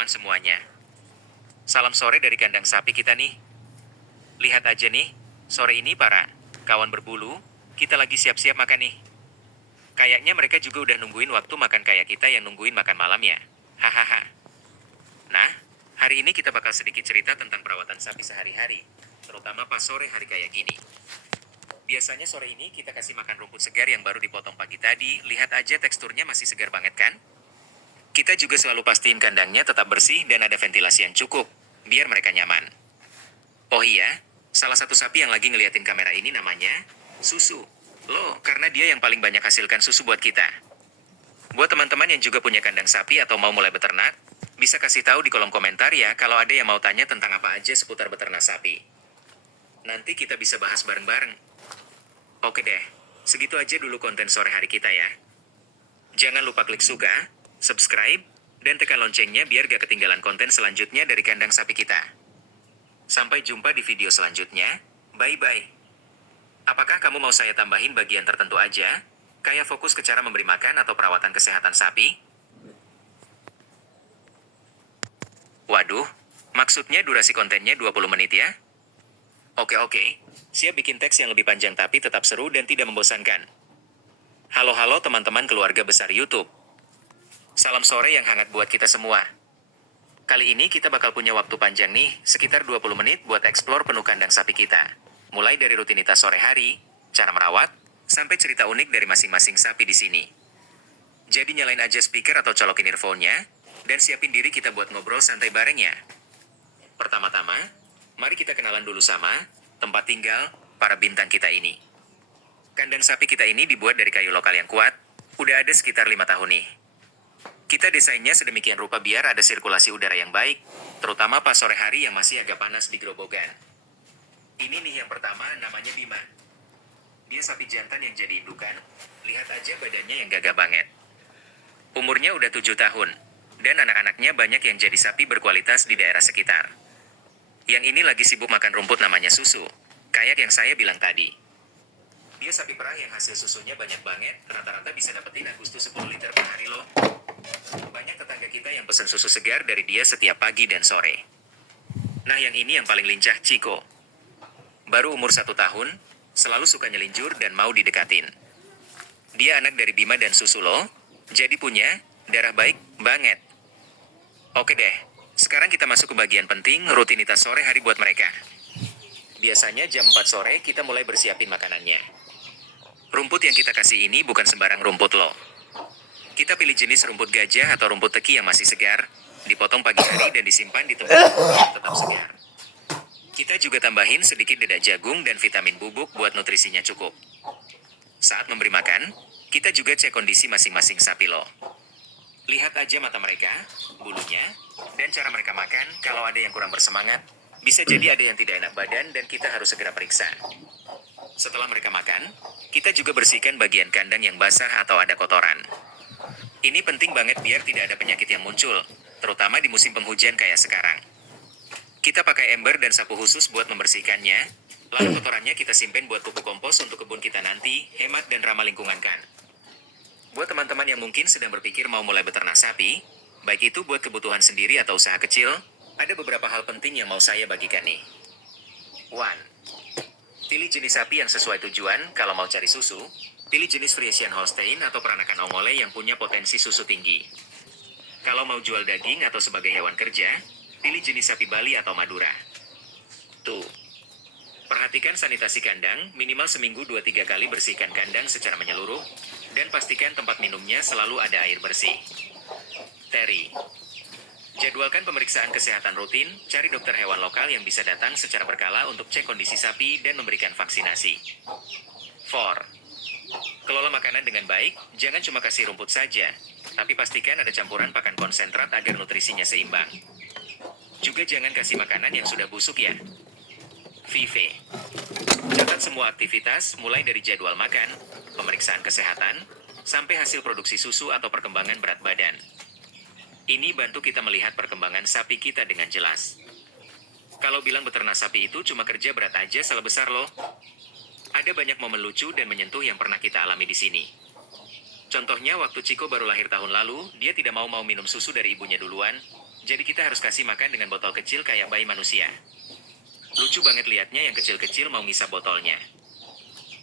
teman-teman semuanya. Salam sore dari kandang sapi kita nih. Lihat aja nih, sore ini para kawan berbulu, kita lagi siap-siap makan nih. Kayaknya mereka juga udah nungguin waktu makan kayak kita yang nungguin makan malam ya. Hahaha. Nah, hari ini kita bakal sedikit cerita tentang perawatan sapi sehari-hari, terutama pas sore hari kayak gini. Biasanya sore ini kita kasih makan rumput segar yang baru dipotong pagi tadi, lihat aja teksturnya masih segar banget kan? Kita juga selalu pastiin kandangnya tetap bersih dan ada ventilasi yang cukup, biar mereka nyaman. Oh iya, salah satu sapi yang lagi ngeliatin kamera ini namanya Susu. Loh, karena dia yang paling banyak hasilkan susu buat kita. Buat teman-teman yang juga punya kandang sapi atau mau mulai beternak, bisa kasih tahu di kolom komentar ya kalau ada yang mau tanya tentang apa aja seputar beternak sapi. Nanti kita bisa bahas bareng-bareng. Oke deh, segitu aja dulu konten sore hari kita ya. Jangan lupa klik suka, subscribe, dan tekan loncengnya biar gak ketinggalan konten selanjutnya dari kandang sapi kita. Sampai jumpa di video selanjutnya, bye-bye. Apakah kamu mau saya tambahin bagian tertentu aja? Kayak fokus ke cara memberi makan atau perawatan kesehatan sapi? Waduh, maksudnya durasi kontennya 20 menit ya? Oke, siap bikin teks yang lebih panjang tapi tetap seru dan tidak membosankan. Halo teman-teman keluarga besar YouTube. Salam sore yang hangat buat kita semua. Kali ini kita bakal punya waktu panjang nih, sekitar 20 menit buat eksplor penuh kandang sapi kita. Mulai dari rutinitas sore hari, cara merawat, sampai cerita unik dari masing-masing sapi di sini. Jadi nyalain aja speaker atau colokin earphone-nya, dan siapin diri kita buat ngobrol santai bareng ya. Pertama-tama, mari kita kenalan dulu sama tempat tinggal para bintang kita ini. Kandang sapi kita ini dibuat dari kayu lokal yang kuat, udah ada sekitar 5 tahun nih. Kita desainnya sedemikian rupa biar ada sirkulasi udara yang baik, terutama pas sore hari yang masih agak panas di gerobogan. Ini nih yang pertama, namanya Bima. Dia sapi jantan yang jadi indukan, lihat aja badannya yang gagah banget. Umurnya udah 7 tahun, dan anak-anaknya banyak yang jadi sapi berkualitas di daerah sekitar. Yang ini lagi sibuk makan rumput namanya Susu, kayak yang saya bilang tadi. Dia sapi perah yang hasil susunya banyak banget, rata-rata bisa dapetin Agustus 10 liter per hari loh. Banyak tetangga kita yang pesen susu segar dari dia setiap pagi dan sore. Nah yang ini yang paling lincah, Ciko. Baru umur 1 tahun, selalu suka nyelinjur dan mau didekatin. Dia anak dari Bima dan Susu loh, jadi punya darah baik banget. Oke deh, sekarang kita masuk ke bagian penting, rutinitas sore hari buat mereka. Biasanya jam 4 sore kita mulai bersiapin makanannya. Rumput yang kita kasih ini bukan sembarang rumput loh. Kita pilih jenis rumput gajah atau rumput teki yang masih segar, dipotong pagi hari dan disimpan di tempat yang tetap segar. Kita juga tambahin sedikit dedak jagung dan vitamin bubuk buat nutrisinya cukup. Saat memberi makan, kita juga cek kondisi masing-masing sapi loh. Lihat aja mata mereka, bulunya, dan cara mereka makan. Kalau ada yang kurang bersemangat, bisa jadi ada yang tidak enak badan dan kita harus segera periksa. Setelah mereka makan, kita juga bersihkan bagian kandang yang basah atau ada kotoran. Ini penting banget biar tidak ada penyakit yang muncul, terutama di musim penghujan kayak sekarang. Kita pakai ember dan sapu khusus buat membersihkannya, lalu kotorannya kita simpen buat pupuk kompos untuk kebun kita nanti, hemat dan ramah lingkungan kan. Buat teman-teman yang mungkin sedang berpikir mau mulai beternak sapi, baik itu buat kebutuhan sendiri atau usaha kecil, ada beberapa hal penting yang mau saya bagikan nih. 1. Pilih jenis sapi yang sesuai tujuan. Kalau mau cari susu, pilih jenis Friesian Holstein atau peranakan ongole yang punya potensi susu tinggi. Kalau mau jual daging atau sebagai hewan kerja, pilih jenis sapi Bali atau Madura. 2. Perhatikan sanitasi kandang, minimal seminggu 2-3 kali bersihkan kandang secara menyeluruh, dan pastikan tempat minumnya selalu ada air bersih. 3. Jadwalkan pemeriksaan kesehatan rutin, cari dokter hewan lokal yang bisa datang secara berkala untuk cek kondisi sapi dan memberikan vaksinasi. 4. Kelola makanan dengan baik, jangan cuma kasih rumput saja, tapi pastikan ada campuran pakan konsentrat agar nutrisinya seimbang. Juga jangan kasih makanan yang sudah busuk ya. 5. Catat semua aktivitas, mulai dari jadwal makan, pemeriksaan kesehatan, sampai hasil produksi susu atau perkembangan berat badan. Ini bantu kita melihat perkembangan sapi kita dengan jelas. Kalau bilang beternak sapi itu cuma kerja berat aja, salah besar loh. Ada banyak momen lucu dan menyentuh yang pernah kita alami di sini. Contohnya waktu Ciko baru lahir tahun lalu, dia tidak mau minum susu dari ibunya duluan, Jadi kita harus kasih makan dengan botol kecil kayak bayi manusia. Lucu banget liatnya yang kecil-kecil mau ngisap botolnya.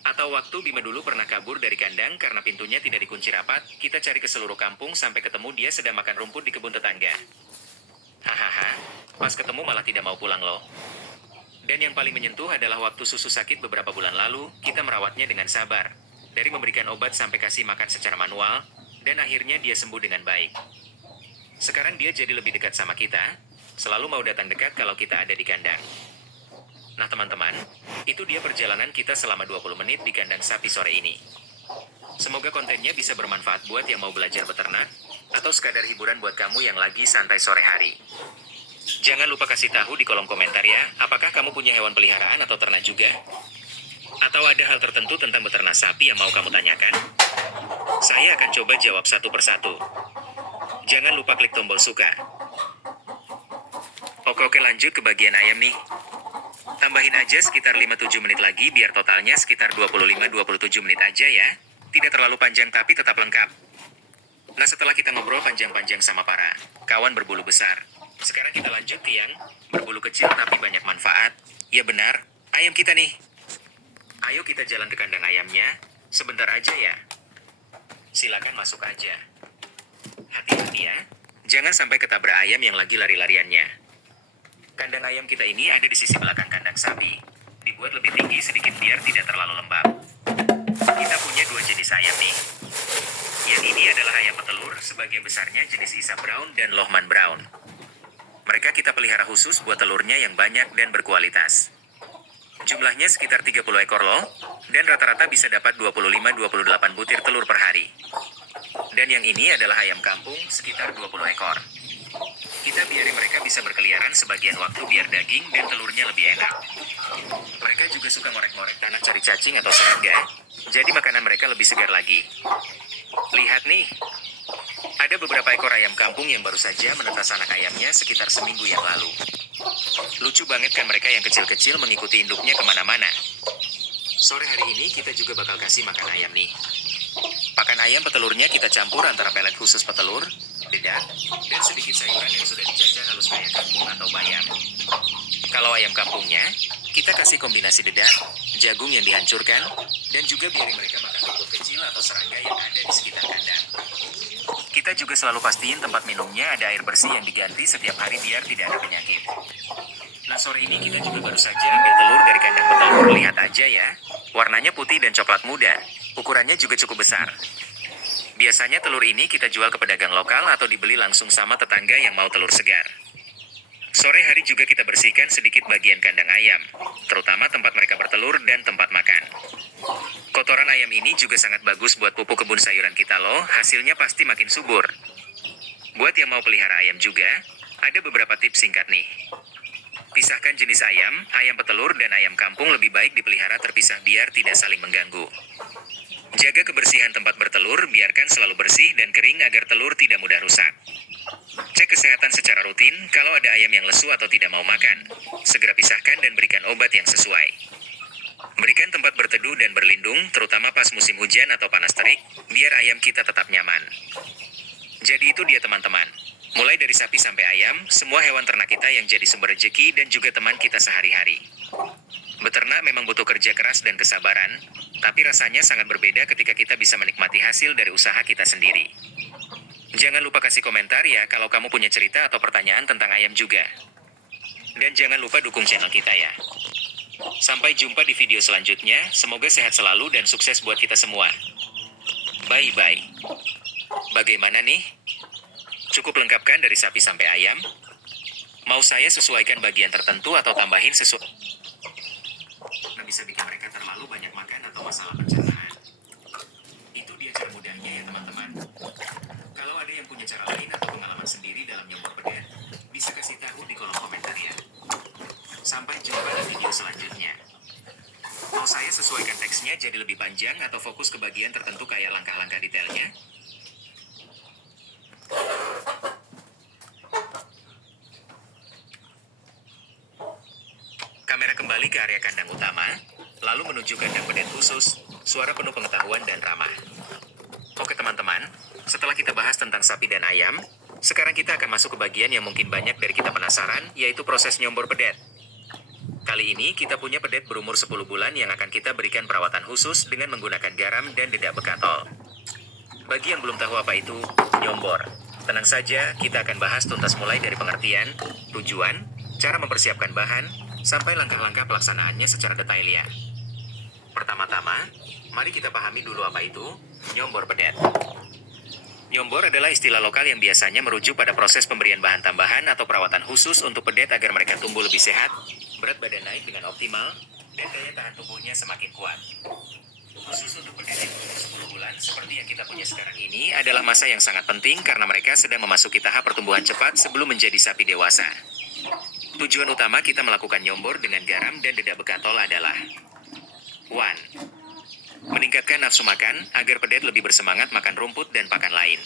Atau waktu Bima dulu pernah kabur dari kandang karena pintunya tidak dikunci rapat, kita cari ke seluruh kampung sampai ketemu dia sedang makan rumput di kebun tetangga. Hahaha, pas ketemu malah tidak mau pulang loh. Dan yang paling menyentuh adalah waktu Susu sakit beberapa bulan lalu, kita merawatnya dengan sabar. Dari memberikan obat sampai kasih makan secara manual, dan akhirnya dia sembuh dengan baik. Sekarang dia jadi lebih dekat sama kita, selalu mau datang dekat kalau kita ada di kandang. Nah teman-teman, itu dia perjalanan kita selama 20 menit di kandang sapi sore ini. Semoga kontennya bisa bermanfaat buat yang mau belajar beternak, atau sekadar hiburan buat kamu yang lagi santai sore hari. Jangan lupa kasih tahu di kolom komentar ya, apakah kamu punya hewan peliharaan atau ternak juga? Atau ada hal tertentu tentang beternak sapi yang mau kamu tanyakan? Saya akan coba jawab satu persatu. Jangan lupa klik tombol suka. Oke lanjut ke bagian ayam nih. Tambahin aja sekitar 5-7 menit lagi biar totalnya sekitar 25-27 menit aja ya. Tidak terlalu panjang tapi tetap lengkap. Nah setelah kita ngobrol panjang-panjang sama para kawan berbulu besar, sekarang kita lanjut ke yang berbulu kecil tapi banyak manfaat. Ya benar, ayam kita nih. Ayo kita jalan ke kandang ayamnya, sebentar aja ya. Silakan masuk aja. Hati-hati ya, jangan sampai ketabrak ayam yang lagi lari-lariannya. Kandang ayam kita ini ada di sisi belakang kandang sapi. Dibuat lebih tinggi sedikit biar tidak terlalu lembab. Kita punya dua jenis ayam nih. Yang ini adalah ayam petelur, sebagian besarnya jenis Isa Brown dan Lohman Brown. Mereka kita pelihara khusus buat telurnya yang banyak dan berkualitas. Jumlahnya sekitar 30 ekor loh, dan rata-rata bisa dapat 25-28 butir telur per hari. Dan yang ini adalah ayam kampung, sekitar 20 ekor. Kita biarin mereka bisa berkeliaran sebagian waktu biar daging dan telurnya lebih enak. Mereka juga suka ngorek-ngorek tanah cari cacing atau serangga, jadi makanan mereka lebih segar lagi. Lihat nih, ada beberapa ekor ayam kampung yang baru saja menetas anak ayamnya sekitar seminggu yang lalu. Lucu banget kan mereka yang kecil-kecil mengikuti induknya kemana-mana. Sore hari ini kita juga bakal kasih makan ayam nih. Pakan ayam petelurnya kita campur antara pelet khusus petelur, dedak, dan sedikit sayuran yang sudah dicacah halus kayak kangkung atau bayam. Kalau ayam kampungnya, kita kasih kombinasi dedak, jagung yang dihancurkan, dan juga biarin mereka makan rumput kecil atau serangga yang ada di sekitar kandang. Kita juga selalu pastiin tempat minumnya ada air bersih yang diganti setiap hari biar tidak ada penyakit. Nah sore ini kita juga baru saja ambil telur dari kandang petelur, lihat aja ya. Warnanya putih dan coklat muda, ukurannya juga cukup besar. Biasanya telur ini kita jual ke pedagang lokal atau dibeli langsung sama tetangga yang mau telur segar. Sore hari juga kita bersihkan sedikit bagian kandang ayam, terutama tempat mereka bertelur dan tempat makan. Kotoran ayam ini juga sangat bagus buat pupuk kebun sayuran kita loh, hasilnya pasti makin subur. Buat yang mau pelihara ayam juga, ada beberapa tips singkat nih. Pisahkan jenis ayam, ayam petelur dan ayam kampung lebih baik dipelihara terpisah biar tidak saling mengganggu. Jaga kebersihan tempat bertelur, biarkan selalu bersih dan kering agar telur tidak mudah rusak. Cek kesehatan secara rutin, kalau ada ayam yang lesu atau tidak mau makan, segera pisahkan dan berikan obat yang sesuai. Berikan tempat berteduh dan berlindung, terutama pas musim hujan atau panas terik, biar ayam kita tetap nyaman. Jadi itu dia teman-teman. Mulai dari sapi sampai ayam, semua hewan ternak kita yang jadi sumber rezeki dan juga teman kita sehari-hari. Beternak memang butuh kerja keras dan kesabaran, tapi rasanya sangat berbeda ketika kita bisa menikmati hasil dari usaha kita sendiri. Jangan lupa kasih komentar ya kalau kamu punya cerita atau pertanyaan tentang ayam juga. Dan jangan lupa dukung channel kita ya. Sampai jumpa di video selanjutnya, semoga sehat selalu dan sukses buat kita semua. Bye-bye. Bagaimana nih? Cukup lengkap kan dari sapi sampai ayam? Mau saya sesuaikan bagian tertentu atau tambahin sesuatu? Bisa bikin mereka terlalu banyak makan atau masalah pencernaan. Itu dia cara mudahnya ya teman-teman. Kalau ada yang punya cara lain atau pengalaman sendiri dalam nyomot pedet, bisa kasih tahu di kolom komentar ya. Sampai jumpa di video selanjutnya. Mau saya sesuaikan teksnya jadi lebih panjang atau fokus ke bagian tertentu kayak langkah-langkah detailnya? Kamera kembali ke area kandang utama, lalu menuju kandang pedet khusus, suara penuh pengetahuan dan ramah. Oke teman-teman, setelah kita bahas tentang sapi dan ayam, Sekarang kita akan masuk ke bagian yang mungkin banyak dari kita penasaran, yaitu proses nyombor pedet. Kali ini kita punya pedet berumur 10 bulan yang akan kita berikan perawatan khusus dengan menggunakan garam dan dedak bekatol. Bagi yang belum tahu apa itu nyombor, tenang saja, kita akan bahas tuntas mulai dari pengertian, tujuan, cara mempersiapkan bahan, sampai langkah-langkah pelaksanaannya secara detail ya. Pertama-tama, mari kita pahami dulu apa itu nyombor pedet. Nyombor adalah istilah lokal yang biasanya merujuk pada proses pemberian bahan tambahan atau perawatan khusus untuk pedet agar mereka tumbuh lebih sehat, berat badan naik dengan optimal, dan daya tahan tubuhnya semakin kuat. Khusus untuk pedet yang berumur 10 bulan seperti yang kita punya sekarang ini adalah masa yang sangat penting karena mereka sedang memasuki tahap pertumbuhan cepat sebelum menjadi sapi dewasa. Tujuan utama kita melakukan nyombor dengan garam dan dedak bekatol adalah 1. Meningkatkan nafsu makan agar pedet lebih bersemangat makan rumput dan pakan lain.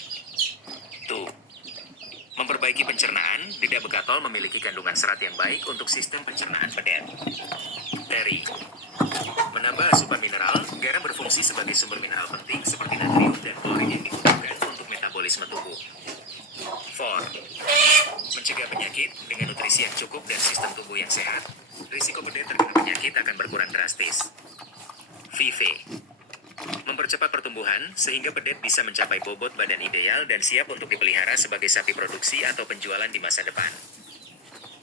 2. Memperbaiki pencernaan, dedak bekatol memiliki kandungan serat yang baik untuk sistem pencernaan pedet. 3. Menambah asupan mineral, garam berfungsi sebagai sumber mineral penting seperti natrium dan klorin yang dibutuhkan untuk metabolisme tubuh. 4. Mencegah penyakit, dengan nutrisi yang cukup dan sistem tubuh yang sehat, risiko pedet terkena penyakit akan berkurang drastis. 5. Mempercepat pertumbuhan, sehingga pedet bisa mencapai bobot badan ideal dan siap untuk dipelihara sebagai sapi produksi atau penjualan di masa depan.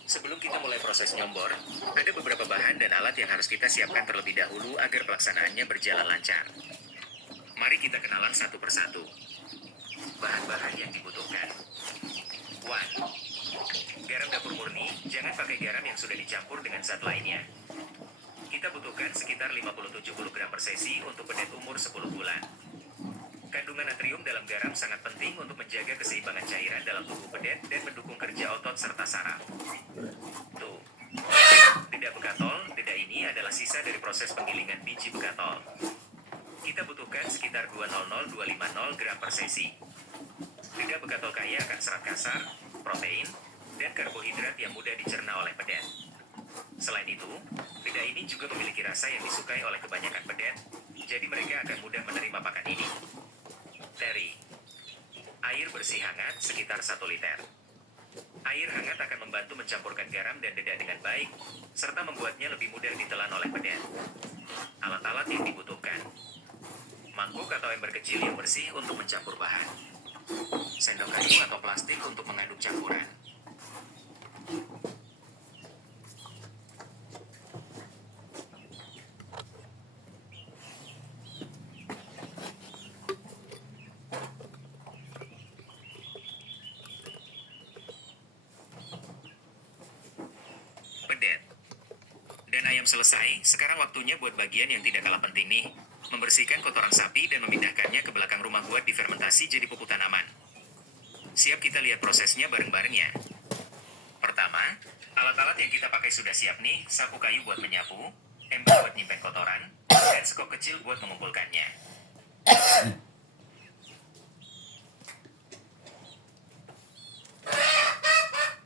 Sebelum kita mulai proses nyombor, ada beberapa bahan dan alat yang harus kita siapkan terlebih dahulu agar pelaksanaannya berjalan lancar. Mari kita kenalan satu persatu. Bahan-bahan yang dibutuhkan. 1. Garam dapur murni, jangan pakai garam yang sudah dicampur dengan zat lainnya. Kita butuhkan sekitar 50-70 gram per sesi untuk pedet umur 10 bulan. Kandungan natrium dalam garam sangat penting untuk menjaga keseimbangan cairan dalam tubuh pedet dan mendukung kerja otot serta saraf. 2. Dedak bekatol, dedak ini adalah sisa dari proses penggilingan biji bekatol. Kita butuhkan sekitar 200-250 gram per sesi. Dedak bekatol kaya akan serat kasar, protein, dan karbohidrat yang mudah dicerna oleh pedet. Selain itu, dedak ini juga memiliki rasa yang disukai oleh kebanyakan pedet, jadi mereka akan mudah menerima pakan ini. 3. Air bersih hangat sekitar 1 liter. Air hangat akan membantu mencampurkan garam dan dedak dengan baik, serta membuatnya lebih mudah ditelan oleh pedet. Alat-alat yang dibutuhkan. Mangkuk atau ember kecil yang bersih untuk mencampur bahan. Sendok kayu atau plastik untuk mengaduk campuran. Pedet. Dan ayam selesai, sekarang waktunya buat bagian yang tidak kalah penting nih. Membersihkan kotoran sapi dan memindahkannya ke belakang rumah buat difermentasi jadi pupuk tanaman. Siap kita lihat prosesnya bareng-bareng ya. Pertama, alat-alat yang kita pakai sudah siap nih, sapu kayu buat menyapu, ember buat nyimpen kotoran, dan sekop kecil buat mengumpulkannya.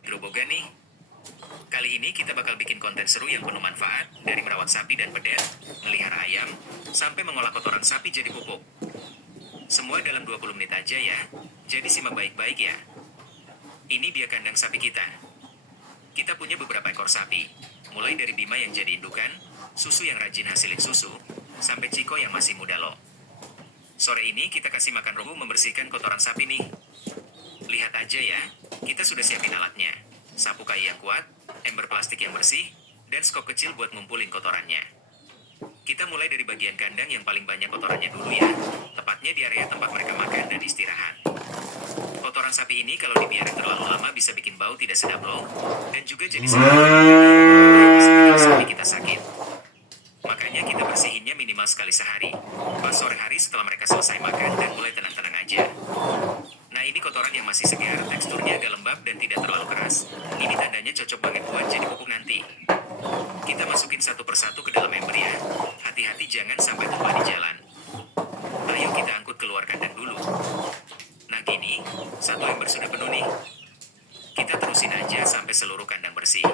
Grobogan nih. Kali ini kita bakal bikin konten seru yang penuh manfaat, dari merawat sapi dan pedet, melihara ayam, sampai mengolah kotoran sapi jadi pupuk. Semua dalam 20 menit aja ya, jadi simak baik-baik ya. Ini dia kandang sapi kita. Kita punya beberapa ekor sapi, mulai dari Bima yang jadi indukan, Susu yang rajin hasilin susu, sampai Ciko yang masih muda loh. Sore ini kita kasih makan Rohu membersihkan kotoran sapi nih. Lihat aja ya, kita sudah siapin alatnya. Sapu kayu yang kuat, ember plastik yang bersih, dan skop kecil buat ngumpulin kotorannya. Kita mulai dari bagian kandang yang paling banyak kotorannya dulu ya, tepatnya di area tempat mereka makan dan istirahat. Kotoran sapi ini kalau dibiarkan terlalu lama bisa bikin bau tidak sedap loh, dan juga jadi bisa bikin sapi kita sakit. Makanya kita bersihinnya minimal sekali sehari, pas sore hari setelah mereka selesai makan dan mulai tenang-tenang aja. Nah ini kotoran yang masih segar, teksturnya agak lembab dan tidak terlalu keras. Ini tandanya cocok banget buat jadi pupuk nanti. Kita masukin satu persatu ke dalam ember ya. Hati-hati jangan sampai tumpah di jalan. Ayo kita angkut keluar kandang dulu. Nah gini, satu ember sudah penuh nih. Kita terusin aja sampai seluruh kandang bersih.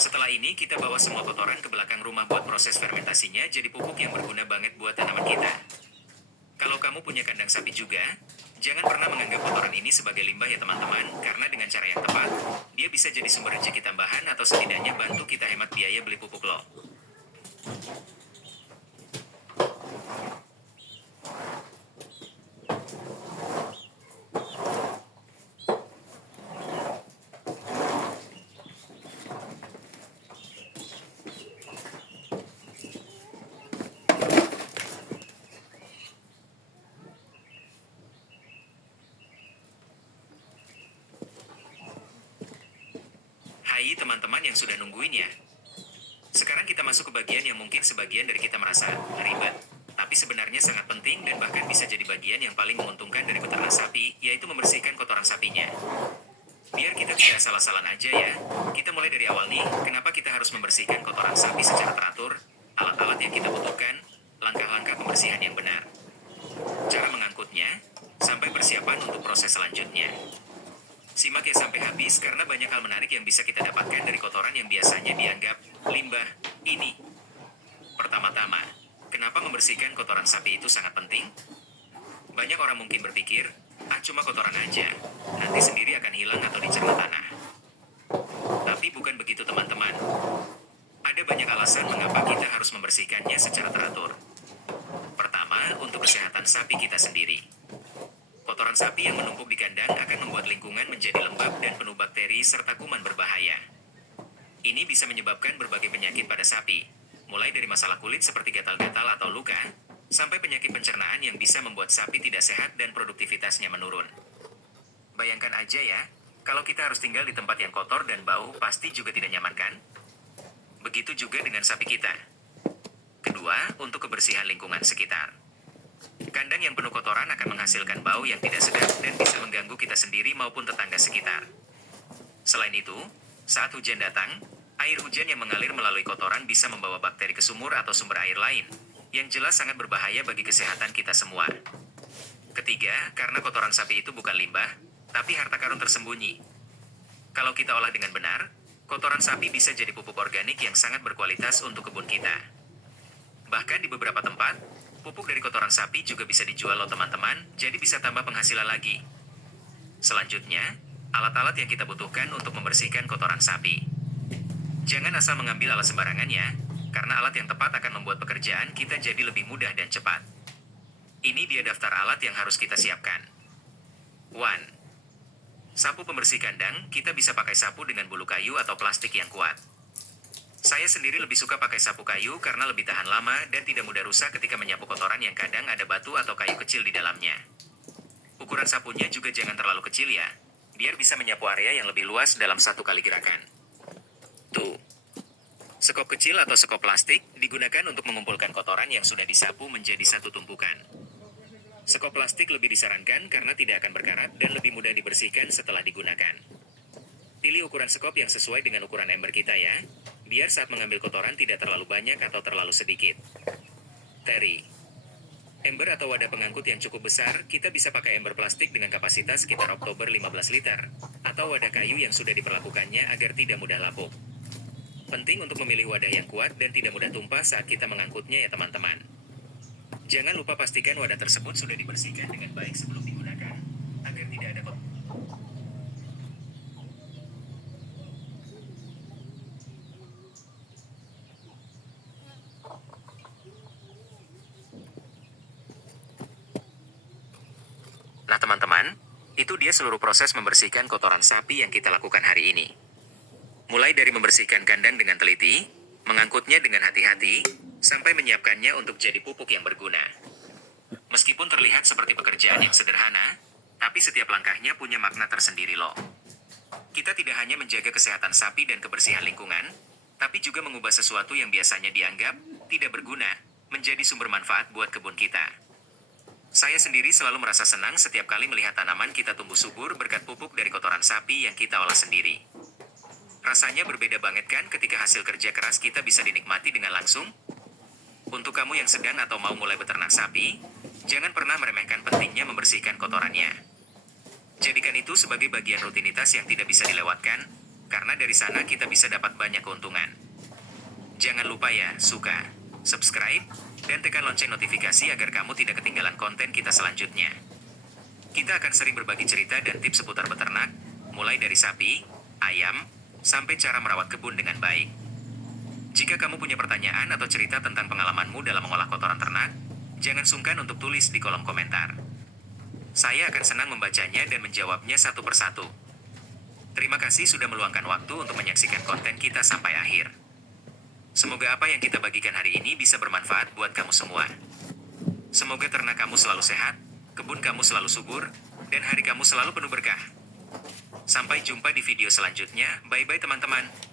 Setelah ini kita bawa semua kotoran ke belakang rumah buat proses fermentasinya jadi pupuk yang berguna banget buat tanaman kita. Kalau kamu punya kandang sapi juga, Jangan pernah menganggap kotoran ini sebagai limbah ya teman-teman, karena dengan cara yang tepat, dia bisa jadi sumber rezeki tambahan atau setidaknya bantu kita hemat biaya beli pupuk loh. Hai teman-teman yang sudah nungguin ya. Sekarang kita masuk ke bagian yang mungkin sebagian dari kita merasa ribet, tapi sebenarnya sangat penting dan bahkan bisa jadi bagian yang paling menguntungkan dari beternak sapi, yaitu membersihkan kotoran sapinya. Biar kita tidak salah-salan aja ya, kita mulai dari awal nih, kenapa kita harus membersihkan kotoran sapi secara teratur, alat-alat yang kita butuhkan, langkah-langkah pembersihan yang benar, cara mengangkutnya, sampai persiapan untuk proses selanjutnya. Simak ya sampai habis karena banyak hal menarik yang bisa kita dapatkan dari kotoran yang biasanya dianggap limbah ini. Pertama-tama, kenapa membersihkan kotoran sapi itu sangat penting? Banyak orang mungkin berpikir, cuma kotoran aja, nanti sendiri akan hilang atau dicerna tanah. Tapi bukan begitu teman-teman. Ada banyak alasan mengapa kita harus membersihkannya secara teratur. Pertama, untuk kesehatan sapi kita sendiri. Kotoran sapi yang menumpuk di kandang akan membuat lingkungan menjadi lembab dan penuh bakteri serta kuman berbahaya. Ini bisa menyebabkan berbagai penyakit pada sapi, mulai dari masalah kulit seperti gatal-gatal atau luka, sampai penyakit pencernaan yang bisa membuat sapi tidak sehat dan produktivitasnya menurun. Bayangkan aja ya, kalau kita harus tinggal di tempat yang kotor dan bau pasti juga tidak nyaman kan? Begitu juga dengan sapi kita. Kedua, untuk kebersihan lingkungan sekitar. Kandang yang penuh kotoran akan menghasilkan bau yang tidak sedap dan bisa mengganggu kita sendiri maupun tetangga sekitar. Selain itu, saat hujan datang, air hujan yang mengalir melalui kotoran bisa membawa bakteri ke sumur atau sumber air lain, yang jelas sangat berbahaya bagi kesehatan kita semua. Ketiga, karena kotoran sapi itu bukan limbah, tapi harta karun tersembunyi. Kalau kita olah dengan benar, kotoran sapi bisa jadi pupuk organik yang sangat berkualitas untuk kebun kita. Bahkan di beberapa tempat, pupuk dari kotoran sapi juga bisa dijual loh teman-teman, jadi bisa tambah penghasilan lagi. Selanjutnya, alat-alat yang kita butuhkan untuk membersihkan kotoran sapi. Jangan asal mengambil alat sembarangan ya, karena alat yang tepat akan membuat pekerjaan kita jadi lebih mudah dan cepat. Ini dia daftar alat yang harus kita siapkan. 1. Sapu pembersih kandang, kita bisa pakai sapu dengan bulu kayu atau plastik yang kuat. Saya sendiri lebih suka pakai sapu kayu karena lebih tahan lama dan tidak mudah rusak ketika menyapu kotoran yang kadang ada batu atau kayu kecil di dalamnya. Ukuran sapunya juga jangan terlalu kecil ya, biar bisa menyapu area yang lebih luas dalam satu kali gerakan. Tuh. Sekop kecil atau sekop plastik digunakan untuk mengumpulkan kotoran yang sudah disapu menjadi satu tumpukan. Sekop plastik lebih disarankan karena tidak akan berkarat dan lebih mudah dibersihkan setelah digunakan. Pilih ukuran sekop yang sesuai dengan ukuran ember kita ya, biar saat mengambil kotoran tidak terlalu banyak atau terlalu sedikit. Teri. Ember atau wadah pengangkut yang cukup besar, kita bisa pakai ember plastik dengan kapasitas sekitar Oktober 15 liter, atau wadah kayu yang sudah diperlakukannya agar tidak mudah lapuk. Penting untuk memilih wadah yang kuat dan tidak mudah tumpah saat kita mengangkutnya ya teman-teman. Jangan lupa pastikan wadah tersebut sudah dibersihkan dengan baik sebelum digunakan, agar tidak ada kotoran. Nah teman-teman, itu dia seluruh proses membersihkan kotoran sapi yang kita lakukan hari ini. Mulai dari membersihkan kandang dengan teliti, mengangkutnya dengan hati-hati, sampai menyiapkannya untuk jadi pupuk yang berguna. Meskipun terlihat seperti pekerjaan yang sederhana, tapi setiap langkahnya punya makna tersendiri loh. Kita tidak hanya menjaga kesehatan sapi dan kebersihan lingkungan, tapi juga mengubah sesuatu yang biasanya dianggap tidak berguna, menjadi sumber manfaat buat kebun kita. Saya sendiri selalu merasa senang setiap kali melihat tanaman kita tumbuh subur berkat pupuk dari kotoran sapi yang kita olah sendiri. Rasanya berbeda banget kan ketika hasil kerja keras kita bisa dinikmati dengan langsung? Untuk kamu yang sedang atau mau mulai beternak sapi, jangan pernah meremehkan pentingnya membersihkan kotorannya. Jadikan itu sebagai bagian rutinitas yang tidak bisa dilewatkan, karena dari sana kita bisa dapat banyak keuntungan. Jangan lupa ya, suka, subscribe, dan tekan lonceng notifikasi agar kamu tidak ketinggalan konten kita selanjutnya. Kita akan sering berbagi cerita dan tips seputar beternak, mulai dari sapi, ayam, sampai cara merawat kebun dengan baik. Jika kamu punya pertanyaan atau cerita tentang pengalamanmu dalam mengolah kotoran ternak, jangan sungkan untuk tulis di kolom komentar. Saya akan senang membacanya dan menjawabnya satu persatu. Terima kasih sudah meluangkan waktu untuk menyaksikan konten kita sampai akhir. Semoga apa yang kita bagikan hari ini bisa bermanfaat buat kamu semua. Semoga ternak kamu selalu sehat, kebun kamu selalu subur, dan hari kamu selalu penuh berkah. Sampai jumpa di video selanjutnya. Bye-bye teman-teman.